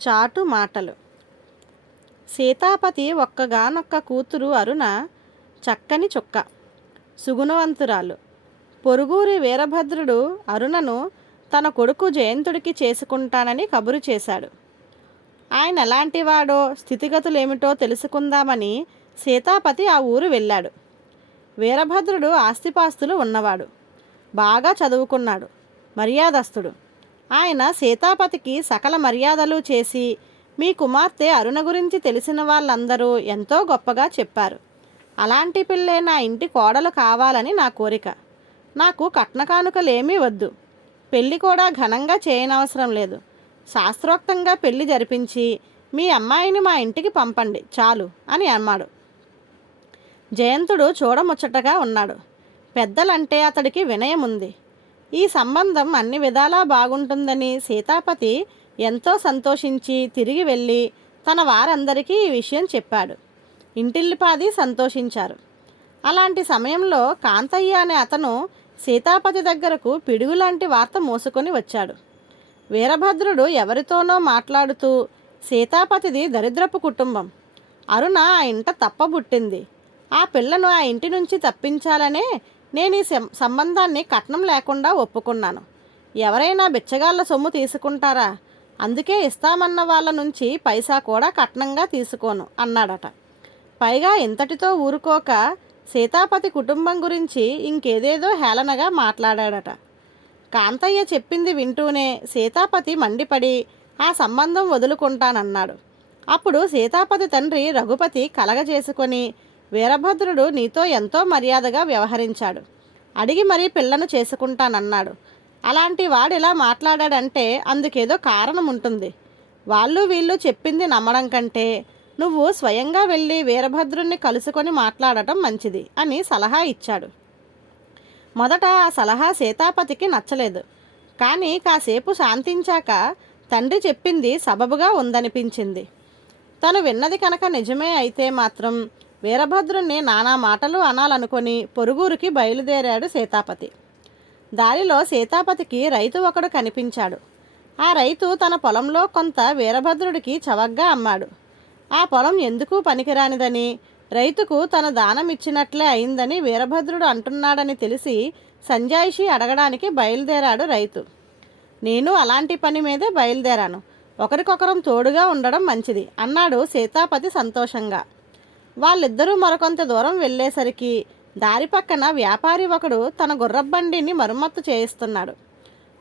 చాటు మాటలు. సీతాపతి ఒక్కగానొక్క కూతురు అరుణ చక్కని చుక్క. సుగుణవంతురాలు. పొరుగురి వీరభద్రుడు అరుణను తన కొడుకు జయంతుడికి చేసుకుంటానని కబురు చేశాడు. ఆయన ఎలాంటివాడో స్థితిగతులేమిటో తెలుసుకుందామని సీతాపతి ఆ ఊరు వెళ్ళాడు. వీరభద్రుడు ఆస్తిపాస్తులు ఉన్నవాడు. బాగా చదువుకున్నాడు. మర్యాదస్తుడు. ఆయన సీతాపతికి సకల మర్యాదలు చేసి మీ కుమార్తె అరుణ గురించి తెలిసిన వాళ్ళందరూ ఎంతో గొప్పగా చెప్పారు. అలాంటి పిల్లే నా ఇంటి కోడలు కావాలని నా కోరిక. నాకు కట్న కానుకలేమీ వద్దు. పెళ్ళి కూడా ఘనంగా చేయనవసరం లేదు. శాస్త్రోక్తంగా పెళ్ళి జరిపించి మీ అమ్మాయిని మా ఇంటికి పంపండి చాలు అని అన్నాడు. జయంతుడు చూడముచ్చటగా ఉన్నాడు. పెద్దలంటే అతడికి వినయం ఉంది ఈ సంబంధం అన్ని విధాలా బాగుంటుందని సీతాపతి ఎంతో సంతోషించి తిరిగి వెళ్ళి తన వారందరికీ ఈ విషయం చెప్పాడు. ఇంటిల్లిపాది సంతోషించారు. అలాంటి సమయంలో కాంతయ్య అనే అతను సీతాపతి దగ్గరకు పిడుగులాంటి వార్త మోసుకొని వచ్చాడు. వీరభద్రుడు ఎవరితోనో మాట్లాడుతూ సీతాపతిది దరిద్రపు కుటుంబం. అరుణ ఆ ఇంట తప్పబుట్టింది. ఆ పిల్లను ఆ ఇంటి నుంచి తప్పించాలనే నేను ఈ సం- సంబంధాన్ని కట్నం లేకుండా ఒప్పుకున్నాను. ఎవరైనా బిచ్చగాళ్ళ సొమ్ము తీసుకుంటారా? అందుకే ఇస్తామన్న వాళ్ళ నుంచి పైసా కూడా కట్నంగా తీసుకోను అన్నాడట. పైగా ఇంతటితో ఊరుకోక సీతాపతి కుటుంబం గురించి ఇంకేదేదో హేళనగా మాట్లాడాడట. కాంతయ్య చెప్పింది వింటూనే సీతాపతి మండిపడి ఆ సంబంధం వదులుకుంటానన్నాడు. అప్పుడు సీతాపతి తండ్రి రఘుపతి కలగజేసుకొని వీరభద్రుడు నీతో ఎంతో మర్యాదగా వ్యవహరించాడు. అడిగి మరీ పిల్లను చేసుకుంటానన్నాడు. అలాంటి వాడు ఇలా మాట్లాడాడంటే అందుకేదో కారణం ఉంటుంది వాళ్ళు వీళ్ళు చెప్పింది నమ్మడం కంటే నువ్వు స్వయంగా వెళ్ళి వీరభద్రుణ్ణి కలుసుకొని మాట్లాడటం మంచిది అని సలహా ఇచ్చాడు. మొదట ఆ సలహా సీతాపతికి నచ్చలేదు. కానీ కాసేపు శాంతించాక తండ్రి చెప్పింది సబబుగా ఉందనిపించింది. తను విన్నది కనుక నిజమే అయితే మాత్రం వీరభద్రుణ్ణి నానా మాటలు అనాలనుకొని పొరుగురికి బయలుదేరాడు సీతాపతి. దారిలో సీతాపతికి రైతు ఒకడు కనిపించాడు. ఆ రైతు తన పొలంలో కొంత వీరభద్రుడికి చవగ్గా అమ్మాడు. ఆ పొలం ఎందుకు పనికిరానిదని రైతుకు తన దానం ఇచ్చినట్లే అయిందని వీరభద్రుడు అంటున్నాడని తెలిసి సంజాయిషి అడగడానికి బయలుదేరాడు రైతు. నేను అలాంటి పని మీదే బయలుదేరాను. ఒకరికొకరం తోడుగా ఉండడం మంచిది అన్నాడు సీతాపతి సంతోషంగా. వాళ్ళిద్దరూ మరికొంత దూరం వెళ్ళేసరికి దారి పక్కన వ్యాపారి ఒకడు తన గుర్రబండిని మరమ్మత్తు చేయిస్తున్నాడు.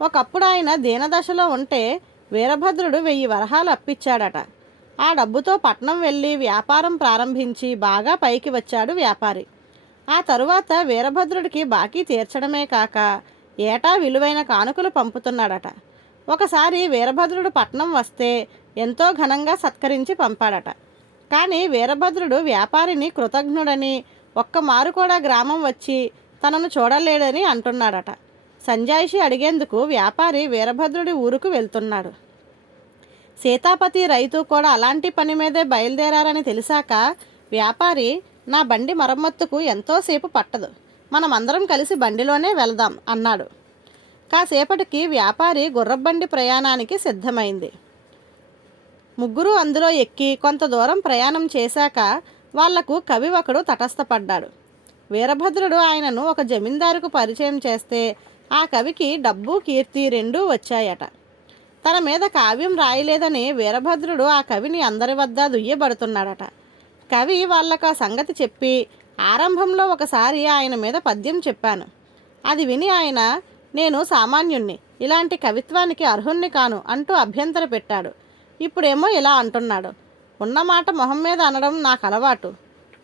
ఒకప్పుడు ఆయన దీనదశలో ఉంటే వీరభద్రుడు వెయ్యి వరహాలు అప్పిచ్చాడట. ఆ డబ్బుతో పట్నం వెళ్ళి వ్యాపారం ప్రారంభించి బాగా పైకి వచ్చాడు వ్యాపారి. ఆ తరువాత వీరభద్రుడికి బాకీ తీర్చడమే కాక ఏటా విలువైన కానుకలు పంపుతున్నాడట. ఒకసారి వీరభద్రుడు పట్నం వస్తే ఎంతో ఘనంగా సత్కరించి పంపాడట. కానీ వీరభద్రుడు వ్యాపారిని కృతజ్ఞుడని ఒక్క మారు కూడా గ్రామం వచ్చి తనను చూడలేడని అంటున్నాడట. సంజాయిషి అడిగేందుకు వ్యాపారి వీరభద్రుడి ఊరుకు వెళ్తున్నాడు. సీతాపతి రైతు కూడా అలాంటి పని మీదే బయలుదేరారని తెలిసాక వ్యాపారి నా బండి మరమ్మత్తుకు ఎంతోసేపు పట్టదు. మనమందరం కలిసి బండిలోనే వెళదాం అన్నాడు. కాసేపటికి వ్యాపారి గుర్రబండి ప్రయాణానికి సిద్ధమైంది. ముగ్గురు అందులో ఎక్కి కొంత దూరం ప్రయాణం చేశాక వాళ్ళకు కవి ఒకడు తటస్థపడ్డాడు. వీరభద్రుడు ఆయనను ఒక జమీందారుకు పరిచయం చేస్తే ఆ కవికి డబ్బు కీర్తి రెండూ వచ్చాయట. తన మీద కావ్యం రాయలేదని వీరభద్రుడు ఆ కవిని అందరి వద్ద దుయ్యబడుతున్నాడట. కవి వాళ్ళకు ఆ సంగతి చెప్పి ఆరంభంలో ఒకసారి ఆయన మీద పద్యం చెప్పాను. అది విని ఆయన నేను సామాన్యుణ్ణి. ఇలాంటి కవిత్వానికి అర్హుణ్ణి కాను అంటూ అభ్యంతర పెట్టాడు. ఇప్పుడేమో ఇలా అంటున్నాడు. ఉన్నమాట మొహం మీద అనడం నాకు అలవాటు.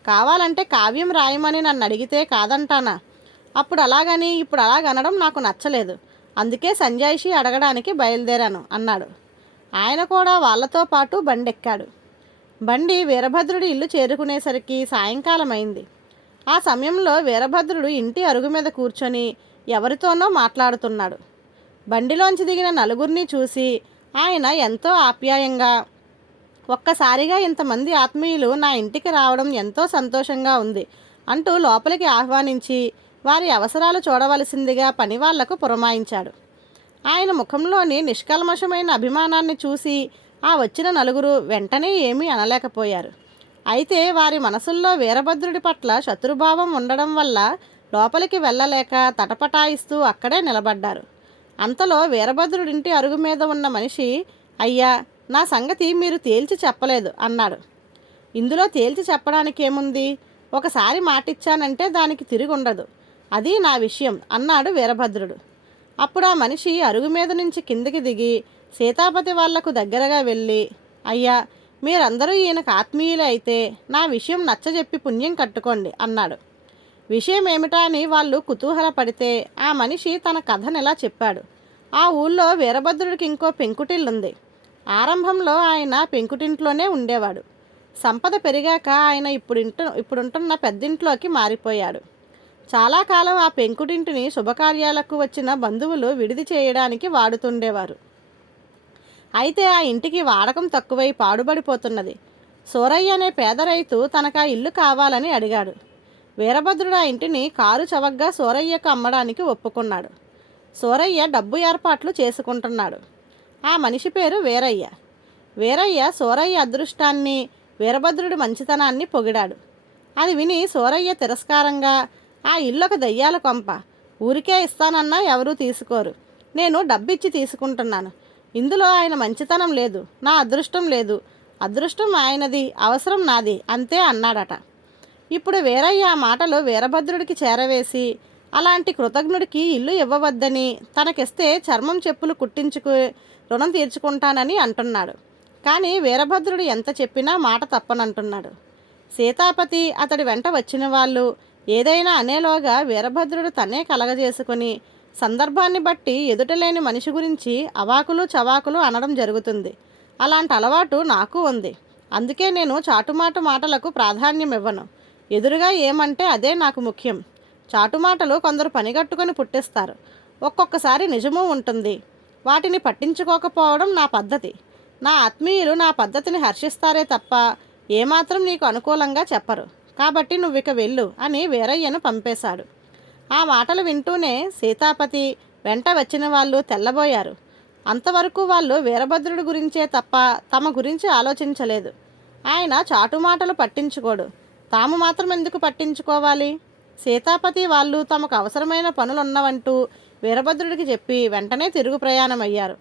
కావాలంటే కావ్యం రాయమని నన్ను అడిగితే కాదంటానా? అప్పుడు అలాగని ఇప్పుడు అలాగనడం నాకు నచ్చలేదు. అందుకే సంజాయిషి అడగడానికి బయలుదేరాను అన్నాడు. ఆయన కూడా వాళ్ళతో పాటు బండెక్కాడు. బండి వీరభద్రుడి ఇల్లు చేరుకునేసరికి సాయంకాలం అయింది ఆ సమయంలో వీరభద్రుడు ఇంటి అరుగు మీద కూర్చొని ఎవరితోనో మాట్లాడుతున్నాడు. బండిలోంచి దిగిన నలుగురిని చూసి ఆయన ఎంతో ఆప్యాయంగా ఒక్కసారిగా ఇంతమంది ఆత్మీయులు నా ఇంటికి రావడం ఎంతో సంతోషంగా ఉంది అంటూ లోపలికి ఆహ్వానించి వారి అవసరాలు చూడవలసిందిగా పనివాళ్ళకు పురమాయించాడు. ఆయన ముఖంలోని నిష్కల్మషమైన అభిమానాన్ని చూసి ఆ వచ్చిన నలుగురు వెంటనే ఏమీ అనలేకపోయారు. అయితే వారి మనసుల్లో వీరభద్రుడి పట్ల శత్రుభావం ఉండడం వల్ల లోపలికి వెళ్ళలేక తటపటాయిస్తూ అక్కడే నిలబడ్డారు. అంతలో వీరభద్రుడింటి అరుగు మీద ఉన్న మనిషి అయ్యా నా సంగతి మీరు తేల్చి చెప్పలేదు అన్నాడు. ఇందులో తేల్చి చెప్పడానికి ఏముంది ఒకసారి మాటిచ్చానంటే దానికి తిరిగి ఉండదు అది నా విషయం అన్నాడు వీరభద్రుడు. అప్పుడు ఆ మనిషి అరుగు మీద నుంచి కిందికి దిగి సీతాపతి వాళ్ళకు దగ్గరగా వెళ్ళి అయ్యా మీరందరూ ఈయనకు ఆత్మీయులే అయితే నా విషయం నచ్చజెప్పి పుణ్యం కట్టుకోండి అన్నాడు. విషయం ఏమిటా అని వాళ్ళు కుతూహలపడితే ఆ మనిషి తన కథనిలా చెప్పాడు. ఆ ఊళ్ళో వీరభద్రుడికి ఇంకో పెంకుటిల్లుంది. ఆరంభంలో ఆయన పెంకుటింట్లోనే ఉండేవాడు. సంపద పెరిగాక ఆయన ఇప్పుడు ఇంట ఇప్పుడుంటున్న పెద్దింట్లోకి మారిపోయాడు. చాలా కాలం ఆ పెంకుటింటిని శుభకార్యాలకు వచ్చిన బంధువులు విడిది చేయడానికి వాడుతుండేవారు. అయితే ఆ ఇంటికి వాడకం తక్కువై పాడుబడిపోతున్నది. సూరయ్య అనే పేద రైతు తనకు ఆ ఇల్లు కావాలని అడిగాడు. వీరభద్రుడు ఆ ఇంటిని కారు చవగ్గా సూరయ్యకు అమ్మడానికి ఒప్పుకున్నాడు. సూరయ్య డబ్బు ఏర్పాట్లు చేసుకుంటున్నాడు. ఆ మనిషి పేరు వీరయ్య. వీరయ్య సూరయ్య అదృష్టాన్ని వీరభద్రుడి మంచితనాన్ని పొగిడాడు. అది విని సూరయ్య తిరస్కారంగా ఆ ఇల్లొక దయ్యాల కొంప. ఊరికే ఇస్తానన్నా ఎవరూ తీసుకోరు. నేను డబ్బిచ్చి తీసుకుంటున్నాను. ఇందులో ఆయన మంచితనం లేదు. నా అదృష్టం లేదు. అదృష్టం ఆయనది అవసరం నాది అంతే అన్నాడట. ఇప్పుడు వీరయ్య ఆ మాటలు వీరభద్రుడికి చేరవేసి అలాంటి కృతజ్ఞుడికి ఇల్లు ఇవ్వవద్దని తనకిస్తే చర్మం చెప్పులు కుట్టించుకు రుణం తీర్చుకుంటానని అంటున్నాడు. కానీ వీరభద్రుడు ఎంత చెప్పినా మాట తప్పనంటున్నాడు. సీతాపతి అతడి వెంట వచ్చిన వాళ్ళు ఏదైనా అనేలోగా వీరభద్రుడు తనే కలగజేసుకొని సందర్భాన్ని బట్టి ఎదుటలేని మనిషి గురించి అవాకులు చవాకులు అనడం జరుగుతుంది. అలాంటి అలవాటు నాకు ఉంది. అందుకే నేను చాటుమాటు మాటలకు ప్రాధాన్యం ఇవ్వను ఎదురుగా ఏమంటే అదే నాకు ముఖ్యం. చాటుమాటలు కొందరు పనిగట్టుకొని పుట్టిస్తారు. ఒక్కొక్కసారి నిజమూ ఉంటుంది. వాటిని పట్టించుకోకపోవడం నా పద్ధతి. నా ఆత్మీయులు నా పద్ధతిని హర్షిస్తారే తప్ప ఏమాత్రం నీకు అనుకూలంగా చెప్పరు. కాబట్టి నువ్వు ఇక వెళ్ళు అని వీరయ్యను పంపేశాడు. ఆ మాటలు వింటూనే సీతాపతి వెంట వచ్చిన వాళ్ళు తెల్లబోయారు. అంతవరకు వాళ్ళు వీరభద్రుడి గురించే తప్ప తమ గురించి ఆలోచించలేదు. ఆయన చాటుమాటలు పట్టించుకోడు. తాము మాత్రం ఎందుకు పట్టించుకోవాలి? సీతాపతి వాళ్ళు తమకు అవసరమైన పనులున్నవంటూ వీరభద్రుడికి చెప్పి వెంటనే తిరుగు ప్రయాణం అయ్యారు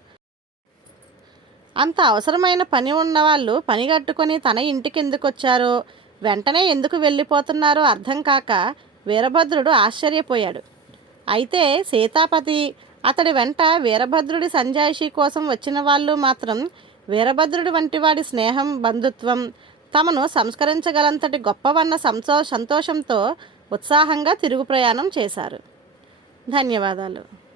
అంత అవసరమైన పని ఉన్నవాళ్ళు పని కట్టుకొని తన ఇంటికి ఎందుకు వచ్చారో వెంటనే ఎందుకు వెళ్ళిపోతున్నారో అర్థం కాక వీరభద్రుడు ఆశ్చర్యపోయాడు. అయితే సీతాపతి అతడి వెంట వీరభద్రుడి సంజాయిషి కోసం వచ్చిన వాళ్ళు మాత్రం వీరభద్రుడి వంటి వాడి స్నేహం బంధుత్వం తమను సంస్కరించగలంతటి గొప్పవన్న సంతో సంతోషంతో ఉత్సాహంగా తిరుగు ప్రయాణం చేశారు. ధన్యవాదాలు.